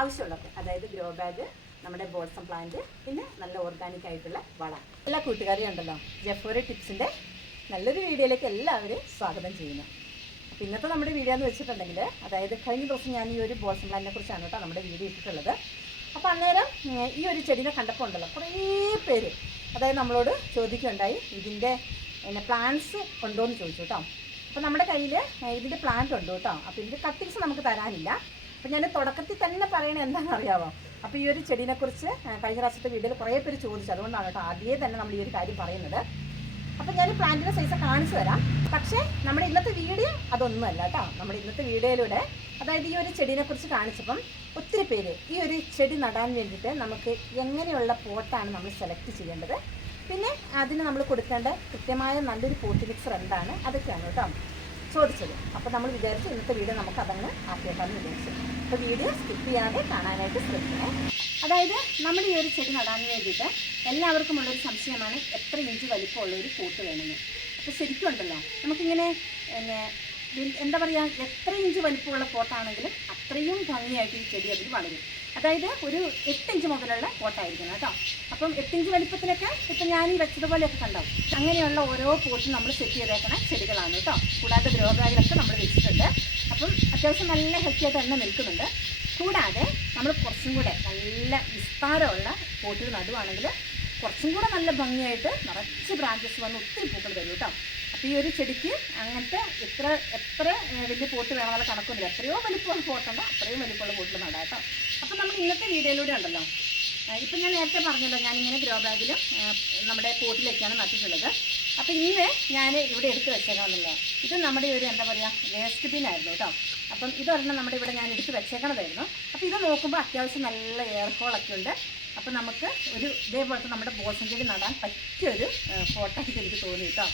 ആവശ്യമുള്ളത്, അതായത് grow bag, നമ്മുടെ ബോൾസം പ്ലാന്റ്, പിന്നെ നല്ല ഓർഗാനിക് ആയിട്ടുള്ള വളം. എല്ലാ കൂട്ടുകാരെയും ഉണ്ടല്ലോ ജെഫോറി ടിപ്സിൻ്റെ നല്ലൊരു വീഡിയോയിലേക്ക് എല്ലാവരും സ്വാഗതം ചെയ്യുന്നു. അപ്പോൾ ഇന്നത്തെ നമ്മുടെ വീഡിയോ എന്ന് വെച്ചിട്ടുണ്ടെങ്കിൽ, അതായത് കഴിഞ്ഞ ദിവസം ഞാൻ ഈ ഒരു ബോൾസം പ്ലാന്റിനെ കുറിച്ചാണ് കേട്ടോ നമ്മുടെ വീഡിയോ ഇട്ടിട്ടുള്ളത്. അപ്പോൾ അന്നേരം ഈ ഒരു ചെടീനെ കണ്ടപ്പോൾ ഉണ്ടല്ലോ കുറേ പേര് അതായത് നമ്മളോട് ചോദിക്കുകയുണ്ടായി, ഇതിൻ്റെ പ്ലാന്റ്സ് ഉണ്ടോ എന്ന് ചോദിച്ചു കേട്ടോ. അപ്പോൾ നമ്മുടെ കയ്യിൽ ഇതിൻ്റെ പ്ലാന്റ് ഉണ്ട് കേട്ടോ. അപ്പോൾ ഇതിൻ്റെ കട്ടിങ്സ് നമുക്ക് തരാനില്ല. അപ്പോൾ ഞാൻ തുടക്കത്തിൽ തന്നെ പറയണത് എന്താണെന്ന് അറിയാമോ? അപ്പോൾ ഈ ഒരു ചെടീനെക്കുറിച്ച് കഴിഞ്ഞ പ്രാവശ്യത്തെ വീഡിയോയിൽ കുറേ പേര് ചോദിച്ചു, അതുകൊണ്ടാണ് കേട്ടോ ആദ്യമേ തന്നെ നമ്മൾ ഈ ഒരു കാര്യം പറയുന്നത്. അപ്പോൾ ഞാൻ പ്ലാന്റിൻ്റെ സൈസ് കാണിച്ചു തരാം. പക്ഷേ നമ്മുടെ ഇന്നത്തെ വീഡിയോ അതൊന്നുമല്ല കേട്ടോ. നമ്മുടെ ഇന്നത്തെ വീഡിയോയിലൂടെ അതായത് ഈ ഒരു ചെടീനെക്കുറിച്ച് കാണിച്ചപ്പം ഒത്തിരി പേര് ഈ ഒരു ചെടി നടാൻ വേണ്ടിയിട്ട് നമുക്ക് എങ്ങനെയുള്ള പോട്ടാണ് നമ്മൾ സെലക്ട് ചെയ്യേണ്ടത്, പിന്നെ അതിന് നമ്മൾ കൊടുക്കേണ്ട കൃത്യമായ നല്ലൊരു പോട്ട് മിക്സർ എന്താണ്, അതൊക്കെയാണ് കേട്ടോ ചോദിച്ചത്. അപ്പോൾ നമ്മൾ വിചാരിച്ചു ഇന്നത്തെ വീഡിയോ നമുക്ക് അതങ്ങ് ആക്കിയേക്കാമെന്ന് വിചാരിച്ചു. അപ്പോൾ വീഡിയോ സ്കിപ്പ് ചെയ്യാതെ കാണാനായിട്ട് ശ്രമിക്കണേ. അതായത് നമ്മൾ ഈ ഒരു ചെടി നടാൻ വേണ്ടിയിട്ട് എല്ലാവർക്കും ഉള്ളൊരു സംശയമാണ് എത്ര ഇഞ്ച് വലിപ്പമുള്ള ഒരു പോട്ട് വേണമെന്ന്. അപ്പോൾ ശരിക്കും ഉണ്ടല്ലോ നമുക്കിങ്ങനെ എന്താ പറയുക, എത്ര ഇഞ്ച് വലിപ്പമുള്ള പോട്ടാണെങ്കിലും അത്രയും ഭംഗിയായിട്ട് ഈ ചെടി അതിൽ വളരും. അതായത് ഒരു 8 ഇഞ്ച് മുതലുള്ള പോട്ടായിരിക്കണം കേട്ടോ. അപ്പം 8 ഇഞ്ച് വലിപ്പത്തിലൊക്കെ ഇപ്പം ഞാൻ ഈ വെച്ചതുപോലെയൊക്കെ കണ്ടോ, അങ്ങനെയുള്ള ഓരോ പോട്ടും നമ്മൾ സെറ്റ് ചെയ്തേക്കണ ചെടികളാണ് കേട്ടോ. കൂടാതെ ഗ്രോ ബാഗിലൊക്കെ നമ്മൾ വെച്ചിട്ടുണ്ട്. അപ്പം അത്യാവശ്യം നല്ല ഹെൽത്തി ആയിട്ട് തന്നെ നിൽക്കുന്നുണ്ട്. കൂടാതെ നമ്മൾ കുറച്ചും കൂടെ നല്ല വിസ്താരമുള്ള പോട്ടുകൾ നടുവാണെങ്കിൽ കുറച്ചും കൂടെ നല്ല ഭംഗിയായിട്ട് നിറച്ച് ബ്രാഞ്ചസ് വന്ന് ഒത്തിരി പൂക്കൾ തരും കേട്ടോ. അപ്പോൾ ഈ ഒരു ചെടിക്ക് അങ്ങനത്തെ എത്ര വലിയ പോട്ട് വേണമെന്നുള്ള കണക്കൊന്നുമില്ല. എത്രയോ വലിപ്പമുള്ള പോട്ടുണ്ടോ അത്രയും വലിപ്പമുള്ള പോട്ടിൽ നടാം കേട്ടോ. അപ്പോൾ നമ്മൾ ഇന്നത്തെ വീഡിയോയിലൂടെ ഉണ്ടല്ലോ, ഇപ്പം ഞാൻ നേരത്തെ പറഞ്ഞല്ലോ ഞാനിങ്ങനെ ഗ്രോ ബാഗിലും നമ്മുടെ പോട്ടിലൊക്കെയാണ് നട്ടിട്ടുള്ളത്. അപ്പോൾ ഇന്ന് ഞാൻ ഇവിടെ എടുത്ത് വെച്ചേക്കണമെന്നല്ലോ, ഇത് നമ്മുടെ ഒരു എന്താ പറയുക വേസ്റ്റ് ബിൻ ആയിരുന്നു കേട്ടോ. അപ്പം ഇതൊരെണ്ണം നമ്മുടെ ഇവിടെ ഞാൻ എടുത്ത് വെച്ചേക്കണതായിരുന്നു. അപ്പോൾ ഇത് നോക്കുമ്പോൾ അത്യാവശ്യം നല്ല എയർ ഹോളൊക്കെ ഉണ്ട്. അപ്പോൾ നമുക്ക് ഒരു ഇതേപോലത്തെ നമ്മുടെ ബോൾസം ചെടി നടാൻ പറ്റിയൊരു പോട്ടായിട്ട് എനിക്ക് തോന്നി കേട്ടോ.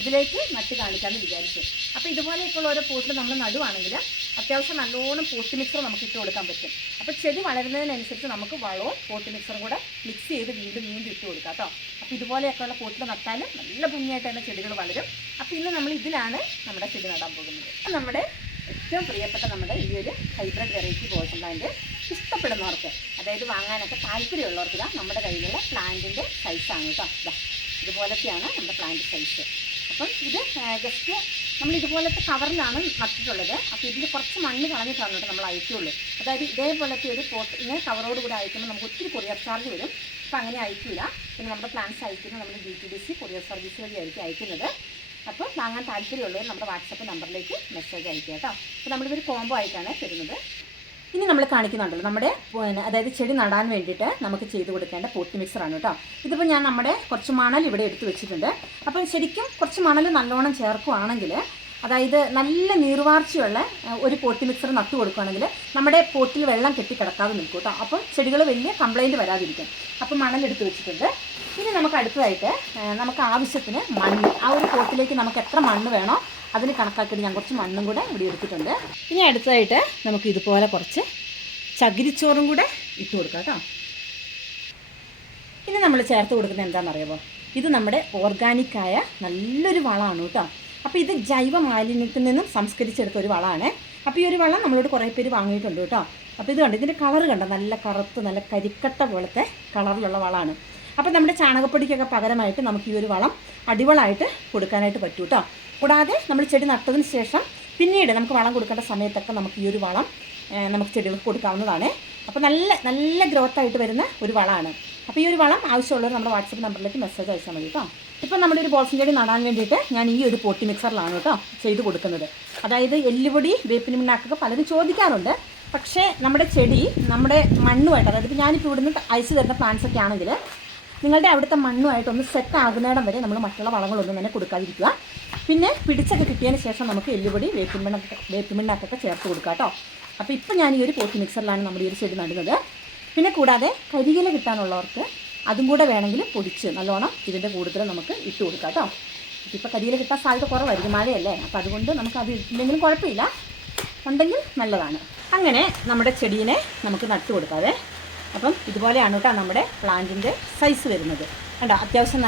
ഇതിലേക്ക് നട്ട് കാണിക്കാമെന്ന് വിചാരിച്ചു. അപ്പോൾ ഇതുപോലെയൊക്കെയുള്ള ഓരോ പോട്ടിൽ നമ്മൾ നടുവാണെങ്കിൽ അത്യാവശ്യം നല്ലോണം പോട്ട് മിക്സർ നമുക്ക് ഇട്ട് കൊടുക്കാൻ പറ്റും. അപ്പോൾ ചെടി വളരുന്നതിനനുസരിച്ച് നമുക്ക് വളവും പോട്ട് മിക്സറും കൂടെ മിക്സ് ചെയ്ത് വീണ്ടും ഇട്ട് കൊടുക്കാം കേട്ടോ. അപ്പോൾ ഇതുപോലെയൊക്കെയുള്ള പോട്ടിൽ നട്ടാൽ നല്ല ഭംഗിയായിട്ട് തന്നെ ചെടികൾ വളരും. അപ്പോൾ ഇന്ന് നമ്മൾ ഇതിലാണ് നമ്മുടെ ചെടി നടാൻ പോകുന്നത്. നമ്മുടെ ഏറ്റവും പ്രിയപ്പെട്ട നമ്മുടെ ഈ ഒരു ഹൈബ്രിഡ് വെറൈറ്റി ബോൾസം പ്ലാന്റ് ഇഷ്ടപ്പെടുന്നവർക്ക്, അതായത് വാങ്ങാനൊക്കെ താല്പര്യമുള്ളവർക്ക് ഇതാ നമ്മുടെ കയ്യിലുള്ള പ്ലാന്റിൻ്റെ സൈസാണ് കേട്ടോ. ഇതുപോലത്തെയാണ് നമ്മുടെ പ്ലാന്റ് സൈസ്. അപ്പം ഇത് ജസ്റ്റ് നമ്മൾ ഇതുപോലത്തെ കവറിലാണ് നട്ടിട്ടുള്ളത്. അപ്പോൾ ഇതിൽ കുറച്ച് മണ്ണ് കളഞ്ഞിട്ടാണ് കേട്ടോ നമ്മൾ അയക്കുള്ളൂ. അതായത് ഇതേപോലത്തെ ഒരു പോട്ട് ഇങ്ങനെ കവറോട് കൂടി അയക്കുമ്പോൾ നമുക്ക് ഒത്തിരി കൊറിയർ ചാർജ് വരും. അപ്പോൾ അങ്ങനെ അയക്കില്ല. പിന്നെ നമ്മുടെ പ്ലാന്റ്സ് അയക്കുന്നത് നമ്മൾ GTDC കൊറിയർ സർവീസ് വഴിയായിരിക്കും അയക്കുന്നത്. അപ്പോൾ വാങ്ങാൻ താല്പര്യമുള്ളവർ നമ്മുടെ വാട്സപ്പ് നമ്പറിലേക്ക് മെസ്സേജ് അയക്കുക കേട്ടോ. അപ്പോൾ നമ്മളിതൊരു കോംബോ ആയിട്ടാണ് തരുന്നത്. ഇനി നമ്മൾ കാണിക്കുന്നുണ്ടല്ലോ നമ്മുടെ അതായത് ചെടി നടാൻ വേണ്ടിയിട്ട് നമുക്ക് ചെയ്ത് കൊടുക്കേണ്ട പോട്ട് മിക്സറാണ് കേട്ടോ. ഇതിപ്പോൾ ഞാൻ നമ്മുടെ കുറച്ച് മണൽ ഇവിടെ എടുത്ത് വെച്ചിട്ടുണ്ട്. അപ്പം ശരിക്കും കുറച്ച് മണൽ നല്ലോണം ചേർക്കുകയാണെങ്കിൽ, അതായത് നല്ല നീർവാർച്ചയുള്ള ഒരു പോട്ട് മിക്സർ നട്ടു കൊടുക്കുകയാണെങ്കിൽ നമ്മുടെ പോട്ടിൽ വെള്ളം കെട്ടിക്കിടക്കാതെ നിൽക്കും കേട്ടോ. അപ്പം ചെടികൾ വലിയ കംപ്ലൈൻറ്റ് വരാതിരിക്കും. അപ്പം മണലെടുത്ത് വെച്ചിട്ടുണ്ട്. ഇനി നമുക്ക് അടുത്തതായിട്ട് നമുക്ക് ആവശ്യത്തിന് മണ്ണ്, ആ ഒരു പോട്ടിലേക്ക് നമുക്ക് എത്ര മണ്ണ് വേണോ അതിന് കണക്കാക്കിയിട്ട് ഞാൻ കുറച്ച് മണ്ണും കൂടെ ഇവിടെ എടുത്തിട്ടുണ്ട്. ഇനി അടുത്തതായിട്ട് നമുക്ക് ഇതുപോലെ കുറച്ച് ചകിരിച്ചോറും കൂടെ ഇട്ട് കൊടുക്കാം കേട്ടോ. ഇനി നമ്മൾ ചേർത്ത് കൊടുക്കുന്നത് എന്താണെന്നറിയാമോ? ഇത് നമ്മുടെ ഓർഗാനിക്കായ നല്ലൊരു വളമാണ് കേട്ടോ. അപ്പോൾ ഇത് ജൈവ മാലിന്യത്തിൽ നിന്നും സംസ്കരിച്ചെടുത്ത ഒരു വളമാണ്. അപ്പോൾ ഈ ഒരു വളം നമ്മളോട് കുറേ പേര് വാങ്ങിയിട്ടുണ്ട് കേട്ടോ. അപ്പോൾ ഇത് കണ്ടോ, ഇതിൻ്റെ കളർ കണ്ടോ, നല്ല കറുത്ത് നല്ല കരിക്കട്ട പോലത്തെ കളറിലുള്ള വളമാണ്. അപ്പോൾ നമ്മുടെ ചാണകപ്പൊടിക്കൊക്കെ പകരമായിട്ട് നമുക്ക് ഈ ഒരു വളം അടിവളമായിട്ട് കൊടുക്കാനായിട്ട് പറ്റും കേട്ടോ. കൂടാതെ നമ്മൾ ചെടി നട്ടതിന് ശേഷം പിന്നീട് നമുക്ക് വളം കൊടുക്കേണ്ട സമയത്തൊക്കെ നമുക്ക് ഈ ഒരു വളം നമുക്ക് ചെടികൾക്ക് കൊടുക്കാവുന്നതാണ്. അപ്പോൾ നല്ല ഗ്രോത്തായിട്ട് വരുന്ന ഒരു വളമാണ്. അപ്പോൾ ഈ ഒരു വളം ആവശ്യമുള്ളവർ നമ്മുടെ വാട്സപ്പ് നമ്പറിലേക്ക് മെസ്സേജ് അയച്ചാൽ മതി കേട്ടോ. ഇപ്പോൾ നമ്മുടെ ഒരു ബോൾസം ചെടി നടാൻ വേണ്ടിയിട്ട് ഞാൻ ഈ ഒരു പോട്ടി മിക്സറിലാണ് കേട്ടോ ചെയ്ത് കൊടുക്കുന്നത്. അതായത് എല്ലുപൊടി, വേപ്പിൻ പിണ്ണാക്കൊക്കെ പലരും ചോദിക്കാറുണ്ട്. പക്ഷേ നമ്മുടെ ചെടി നമ്മുടെ മണ്ണുമായിട്ട്, അതായത് ഇപ്പോൾ ഞാനിപ്പോൾ ഇവിടുന്ന് അയച്ചു തരുന്ന പ്ലാന്റ്സ് ഒക്കെ ആണെങ്കിൽ നിങ്ങളുടെ അവിടുത്തെ മണ്ണുമായിട്ടൊന്ന് സെറ്റ് ആകുന്നിടം വരെ നമ്മൾ മറ്റുള്ള വളങ്ങളൊന്നും തന്നെ കൊടുക്കാതിരിക്കുക. പിന്നെ പിടിച്ചൊക്കെ കിട്ടിയതിന് ശേഷം നമുക്ക് എല്ലുപൊടി, വേപ്പിൻ പിണ്ണാക്കൊക്കെ ചേർത്ത് കൊടുക്കുക കേട്ടോ. അപ്പോൾ ഇപ്പോൾ ഞാൻ ഈ ഒരു പോട്ടി മിക്സറിലാണ് നമ്മുടെ ഈ ഒരു ചെടി നടുന്നത്. പിന്നെ കൂടാതെ കരിയില കിട്ടാനുള്ളവർക്ക് അതും കൂടെ വേണമെങ്കിൽ പൊടിച്ച് നല്ലോണം ഇതിൻ്റെ കൂടുതൽ നമുക്ക് ഇട്ട് കൊടുക്കാം കേട്ടോ. ഇപ്പോൾ കരിയില കിട്ടാൻ സാധ്യത കുറവായിരിക്കും, മഴയല്ലേ. അപ്പോൾ അതുകൊണ്ട് നമുക്ക് അത് ഇല്ലെങ്കിലും കുഴപ്പമില്ല, ഉണ്ടെങ്കിൽ നല്ലതാണ്. അങ്ങനെ നമ്മുടെ ചെടീനെ നമുക്ക് നട്ടു കൊടുക്കാതെ. അപ്പം ഇതുപോലെയാണ് കേട്ടോ നമ്മുടെ പ്ലാന്റിൻ്റെ സൈസ് വരുന്നത്. കണ്ടോ, അത്യാവശ്യം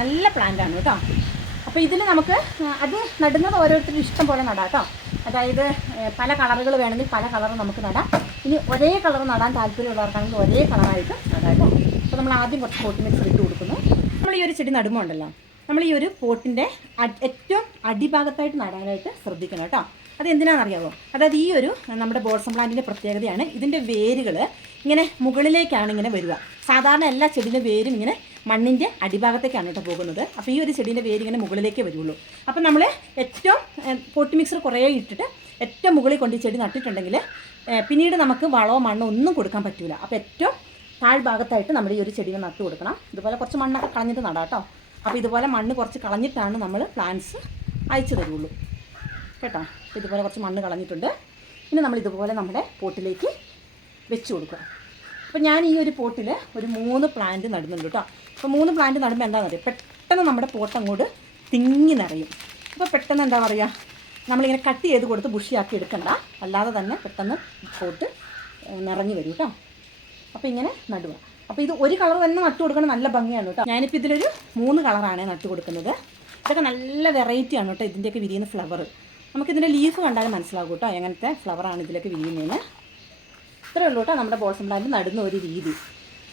നല്ല പ്ലാന്റാണ് കേട്ടോ. അപ്പോൾ ഇതിൽ നമുക്ക് അത് നടുന്നത് ഓരോരുത്തരും ഇഷ്ടം പോലെ നടാം കേട്ടോ. അതായത് പല കളറുകൾ വേണമെങ്കിൽ പല കളറും നമുക്ക് നടാം. ഇനി ഒരേ കളർ നടാൻ താല്പര്യമുള്ളവർക്കാണെങ്കിൽ ഒരേ കളറായിട്ട് നടാം കേട്ടോ. അപ്പോൾ നമ്മൾ ആദ്യം കുറച്ച് പോട്ടി മിക്സ് ഇട്ട് കൊടുക്കുന്നു. നമ്മൾ ഈ ഒരു ചെടി നടുമ്പോൾ ഉണ്ടല്ലോ, നമ്മൾ ഈ ഒരു പോട്ടിൻ്റെ ഏറ്റവും അടിഭാഗത്തായിട്ട് നടാനായിട്ട് ശ്രദ്ധിക്കണം കേട്ടോ. അത് എന്തിനാണെന്നറിയാമോ? അതായത് ഈ ഒരു നമ്മുടെ ബോൾസം പ്ലാന്റിൻ്റെ പ്രത്യേകതയാണ്, ഇതിൻ്റെ വേരുകൾ ഇങ്ങനെ മുകളിലേക്കാണ് ഇങ്ങനെ വരിക. സാധാരണ എല്ലാ ചെടിയുടെ വേരും ഇങ്ങനെ മണ്ണിൻ്റെ അടിഭാഗത്തേക്കാണ് കേട്ടോ പോകുന്നത്. അപ്പോൾ ഈ ഒരു ചെടീൻ്റെ വേര് ഇങ്ങനെ മുകളിലേക്ക് വരുള്ളൂ. അപ്പോൾ നമ്മൾ ഏറ്റവും പോട്ടി മിക്സർ കുറേ ഇട്ടിട്ട് ഏറ്റവും മുകളിൽ കൊണ്ട് ഈ ചെടി നട്ടിട്ടുണ്ടെങ്കിൽ പിന്നീട് നമുക്ക് വളമോ മണ്ണോ ഒന്നും കൊടുക്കാൻ പറ്റില്ല. അപ്പോൾ ഏറ്റവും താഴ്ഭാഗത്തായിട്ട് നമ്മുടെ ഈ ഒരു ചെടിയെ നട്ടു കൊടുക്കണം. ഇതുപോലെ കുറച്ച് മണ്ണൊക്കെ കളഞ്ഞിട്ട് നടാം കേട്ടോ. അപ്പോൾ ഇതുപോലെ മണ്ണ് കുറച്ച് കളഞ്ഞിട്ടാണ് നമ്മൾ പ്ലാന്റ്സ് അയച്ചു തരുള്ളൂ കേട്ടോ. അപ്പോൾ ഇതുപോലെ കുറച്ച് മണ്ണ് കളഞ്ഞിട്ടുണ്ട്. ഇനി നമ്മൾ ഇതുപോലെ നമ്മുടെ പോട്ടിലേക്ക് വെച്ച് കൊടുക്കുക. അപ്പോൾ ഞാൻ ഈ ഒരു പോട്ടിൽ ഒരു 3 പ്ലാന്റ് നടുന്നുണ്ട് കേട്ടോ. അപ്പോൾ 3 പ്ലാന്റ് നടുമ്പോൾ എന്താണെന്ന് അറിയാം, പെട്ടെന്ന് നമ്മുടെ പോട്ട് അങ്ങോട്ട് തിങ്ങി നിറയും. അപ്പോൾ പെട്ടെന്ന് എന്താ പറയുക, നമ്മളിങ്ങനെ കട്ട് ചെയ്ത് കൊടുത്ത് ബുഷിയാക്കി എടുക്കണ്ട, അല്ലാതെ തന്നെ പെട്ടെന്ന് പോട്ട് നിറഞ്ഞു വരും കേട്ടോ. അപ്പോൾ ഇങ്ങനെ നടുക. അപ്പോൾ ഇത് ഒരു കളർ തന്നെ നട്ടു കൊടുക്കണം, നല്ല ഭംഗിയാണ് കേട്ടോ. ഞാനിപ്പോൾ ഇതിലൊരു 3 കളറാണ് നട്ടു കൊടുക്കുന്നത്. ഇതൊക്കെ നല്ല വെറൈറ്റിയാണ് കേട്ടോ ഇതിൻ്റെയൊക്കെ വിരിയുന്ന ഫ്ലവർ. നമുക്കിതിൻ്റെ ലീഫ് കണ്ടാലും മനസ്സിലാകും കേട്ടോ എങ്ങനത്തെ ഫ്ലവറാണ് ഇതിലേക്ക് വിരിയുന്നതിന്. ഇത്രയേ ഉള്ളൂ കേട്ടോ നമ്മുടെ ബോൾസം പ്ലാന്റ് നടുന്ന ഒരു രീതി.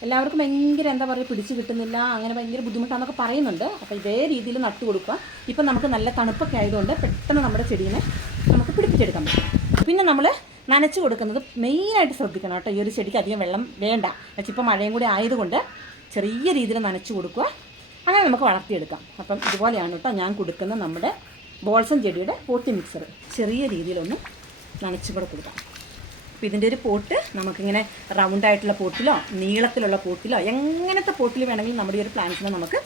എല്ലാവർക്കും ഭയങ്കര എന്താ പറയുക, പിടിച്ച് കിട്ടുന്നില്ല, അങ്ങനെ ഭയങ്കര ബുദ്ധിമുട്ടാണെന്നൊക്കെ പറയുന്നുണ്ട്. അപ്പോൾ ഇതേ രീതിയിൽ നട്ടു കൊടുക്കുക. ഇപ്പം നമുക്ക് നല്ല തണുപ്പൊക്കെ ആയതുകൊണ്ട് പെട്ടെന്ന് നമ്മുടെ ചെടീനെ നമുക്ക് പിടിപ്പിച്ചെടുക്കാൻ പറ്റും. പിന്നെ നമ്മൾ നനച്ച് കൊടുക്കുന്നത് മെയിനായിട്ട് ശ്രദ്ധിക്കണം കേട്ടോ. ഈ ഒരു ചെടിക്ക് അധികം വെള്ളം വേണ്ട. ഇപ്പോൾ മഴയും കൂടി ആയതുകൊണ്ട് ചെറിയ രീതിയിൽ നനച്ച് കൊടുക്കുക, അങ്ങനെ നമുക്ക് വളർത്തിയെടുക്കാം. അപ്പം ഇതുപോലെയാണ് കേട്ടോ ഞാൻ കൊടുക്കുന്ന നമ്മുടെ ബോൾസം ചെടിയുടെ പോട്ടി മിക്സർ. ചെറിയ രീതിയിലൊന്ന് നനച്ച് കൂടെ കൊടുക്കാം. അപ്പോൾ ഇതിൻ്റെ ഒരു പോട്ട് നമുക്കിങ്ങനെ റൗണ്ടായിട്ടുള്ള പോട്ടിലോ നീളത്തിലുള്ള പോട്ടിലോ എങ്ങനത്തെ പോട്ടിൽ വേണമെങ്കിലും നമ്മുടെ ഈ ഒരു പ്ലാന്റ്സിനെ നമുക്ക്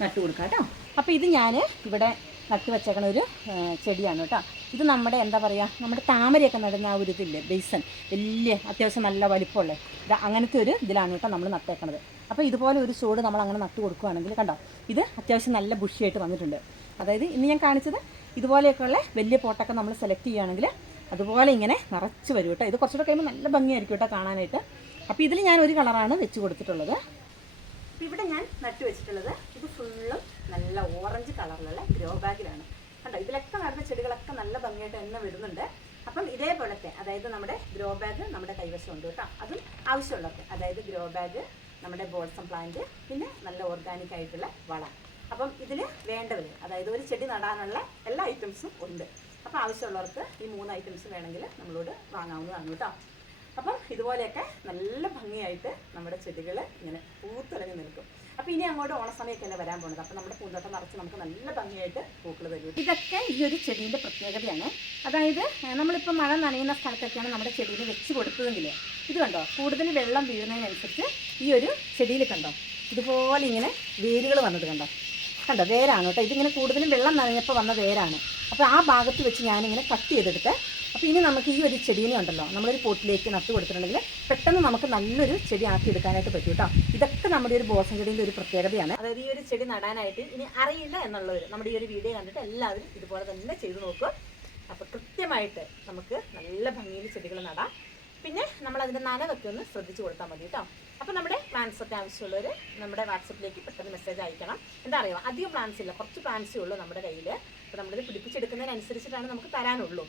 നട്ടു കൊടുക്കാം കേട്ടോ. അപ്പോൾ ഇത് ഞാൻ ഇവിടെ നട്ട് വെച്ചേക്കണ ഒരു ചെടിയാണ് കേട്ടോ. ഇത് നമ്മുടെ എന്താ പറയുക, നമ്മുടെ താമരയൊക്കെ നടുന്ന ആ ഒരു ഇതില്ലേ, ബേസൻ, വലിയ അത്യാവശ്യം നല്ല വലിപ്പമുള്ള ഇത് അങ്ങനത്തെ ഒരു ഇതിലാണ് കേട്ടോ നമ്മൾ നട്ടേക്കണത്. അപ്പോൾ ഇതുപോലെ ഒരു ചോട് നമ്മൾ അങ്ങനെ നട്ടു കൊടുക്കുകയാണെങ്കിൽ കണ്ടോ, ഇത് അത്യാവശ്യം നല്ല ബുഷിയായിട്ട് വന്നിട്ടുണ്ട്. അതായത് ഇന്ന് ഞാൻ കാണിച്ചത് ഇതുപോലെയൊക്കെയുള്ള വലിയ പോട്ടൊക്കെ നമ്മൾ സെലക്ട് ചെയ്യുകയാണെങ്കിൽ അതുപോലെ ഇങ്ങനെ നിറച്ച് വരും കേട്ടോ. ഇത് കുറച്ചുകൂടെ കഴിയുമ്പോൾ നല്ല ഭംഗിയായിരിക്കും കേട്ടോ കാണാനായിട്ട്. അപ്പോൾ ഇതിൽ ഞാൻ ഒരു കളറാണ് വെച്ച് കൊടുത്തിട്ടുള്ളത്. ഇവിടെ ഞാൻ നട്ടു വെച്ചിട്ടുള്ളത് ഇത് ഫുള്ളും നല്ല ഓറഞ്ച് കളറിലുള്ള ഗ്രോ ബാഗിലാണ് കണ്ടോ. ഇതിലൊക്കെ നടുന്ന ചെടികളൊക്കെ നല്ല ഭംഗിയായിട്ട് തന്നെ വരുന്നുണ്ട്. അപ്പം ഇതേപോലത്തെ അതായത് നമ്മുടെ ഗ്രോ ബാഗ് നമ്മുടെ കൈവശമുണ്ട് കേട്ടോ. അതും ആവശ്യമുള്ളതൊക്കെ, അതായത് ഗ്രോ ബാഗ്, നമ്മുടെ ബോൾസം പ്ലാന്റ്, പിന്നെ നല്ല ഓർഗാനിക് ആയിട്ടുള്ള വളം. അപ്പം ഇതിൽ വേണ്ടവർ, അതായത് ഒരു ചെടി നടാനുള്ള എല്ലാ ഐറ്റംസും ഉണ്ട്. അപ്പോൾ ആവശ്യമുള്ളവർക്ക് ഈ 3 ഐറ്റംസ് വേണമെങ്കിൽ നമ്മളോട് വാങ്ങാവുന്നതാണ് കേട്ടോ. അപ്പം ഇതുപോലെയൊക്കെ നല്ല ഭംഗിയായിട്ട് നമ്മുടെ ചെടികൾ ഇങ്ങനെ പൂത്തിളങ്ങി നിൽക്കും. അപ്പോൾ ഇനി അങ്ങോട്ട് ഓണസമയമൊക്കെയല്ലേ വരാൻ പോകുന്നത്. അപ്പോൾ നമ്മുടെ പൂന്തോട്ടം നിറച്ച് നമുക്ക് നല്ല ഭംഗിയായിട്ട് പൂക്കൾ തരും. ഇതൊക്കെ ഈ ഒരു ചെടീൻ്റെ പ്രത്യേകതയാണ്. അതായത് നമ്മളിപ്പോൾ മഴ നനയുന്ന സ്ഥലത്തൊക്കെയാണ് നമ്മുടെ ചെടിയിൽ വെച്ച് കൊടുത്തതെങ്കിൽ ഇത് കണ്ടോ, കൂടുതൽ വെള്ളം വീഴുന്നതിനനുസരിച്ച് ഈ ഒരു ചെടിയിൽ കണ്ടോ ഇതുപോലെ ഇങ്ങനെ വേരുകൾ വന്നത് കണ്ടോ വേരാണ് കേട്ടോ. ഇതിങ്ങനെ കൂടുതലും വെള്ളം നനഞ്ഞപ്പോൾ വന്ന വേരാണ്. അപ്പോൾ ആ ഭാഗത്ത് വെച്ച് ഞാനിങ്ങനെ കട്ട് ചെയ്തെടുത്ത്, അപ്പോൾ ഇനി നമുക്ക് ഈ ഒരു ചെടീനെ ഉണ്ടല്ലോ നമ്മളൊരു പോട്ടിലേക്ക് നട്ടു കൊടുത്തിട്ടുണ്ടെങ്കിൽ പെട്ടെന്ന് നമുക്ക് നല്ലൊരു ചെടി ആക്കി എടുക്കാനായിട്ട് പറ്റും കേട്ടോ. ഇതൊക്കെ നമ്മുടെ ഒരു ബോൾസം ചെടീൻ്റെ ഒരു പ്രത്യേകതയാണ്. അതായത് ഈ ഒരു ചെടി നടാനായിട്ട് ഇനി അറിയില്ല എന്നുള്ളവർ നമ്മുടെ ഈ ഒരു വീഡിയോ കണ്ടിട്ട് എല്ലാവരും ഇതുപോലെ തന്നെ ചെയ്ത് നോക്കുക. അപ്പോൾ കൃത്യമായിട്ട് നമുക്ക് നല്ല ഭംഗിയിൽ ചെടികൾ നടാം. പിന്നെ നമ്മളതിൻ്റെ നനവൊക്കെ ഒന്ന് ശ്രദ്ധിച്ച് കൊടുത്താൽ മതി കേട്ടോ. അപ്പോൾ നമ്മുടെ പ്ലാൻസൊക്കെ ആവശ്യമുള്ളവർ നമ്മുടെ വാട്സപ്പിലേക്ക് പെട്ടെന്ന് മെസ്സേജ് അയക്കണം. എന്താ അറിയുക, അധികം പ്ലാൻസ് ഇല്ല, കുറച്ച് പ്ലാൻസേ ഉള്ളൂ നമ്മുടെ കയ്യിൽ. അപ്പോൾ നമ്മളിത് പിടിപ്പിച്ചെടുക്കുന്നതിനനുസരിച്ചിട്ടാണ് നമുക്ക് തരാനുള്ളൂ.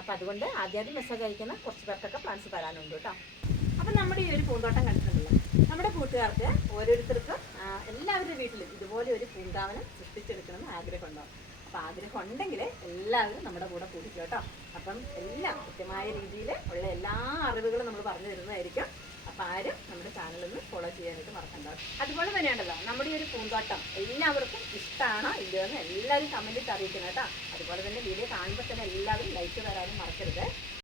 അപ്പോൾ അതുകൊണ്ട് ആദ്യം മെസ്സേജ് അയക്കുന്ന കുറച്ച് പേർക്കൊക്കെ പ്ലാൻസ് തരാനുണ്ട് കേട്ടോ. അപ്പോൾ നമ്മുടെ ഈ ഒരു പൂന്തോട്ടം കണ്ടിട്ടുണ്ടല്ലോ, നമ്മുടെ കൂട്ടുകാർക്ക് ഓരോരുത്തർക്കും എല്ലാവരുടെ വീട്ടിലും ഇതുപോലെ ഒരു പൂങ്കാവനം സൃഷ്ടിച്ചെടുക്കണമെന്ന് ആഗ്രഹമുണ്ടോ? അപ്പോൾ ആഗ്രഹം ഉണ്ടെങ്കിൽ എല്ലാവരും നമ്മുടെ കൂടെ കൂടിക്കും കേട്ടോ. അപ്പം എല്ലാം കൃത്യമായ രീതിയിൽ ഉള്ള എല്ലാ അറിവുകളും നമ്മൾ പറഞ്ഞു തരുന്നതായിരിക്കും. അപ്പോൾ ആരും നമ്മുടെ ചാനലൊന്ന് ഫോളോ ചെയ്യാനായിട്ട് മറക്കണ്ട. അതുപോലെ തന്നെയാണല്ലോ നമ്മുടെ ഈ ഒരു പൂന്തോട്ടം എല്ലാവർക്കും ഇഷ്ടമാണോ ഇല്ലയോ എന്ന് എല്ലാവരും കമൻറ്റിട്ട് അറിയിക്കണം കേട്ടോ. അതുപോലെ തന്നെ വീഡിയോ കാണുമ്പോൾ തന്നെ എല്ലാവരും ലൈക്ക് തരാനും മറക്കരുത്.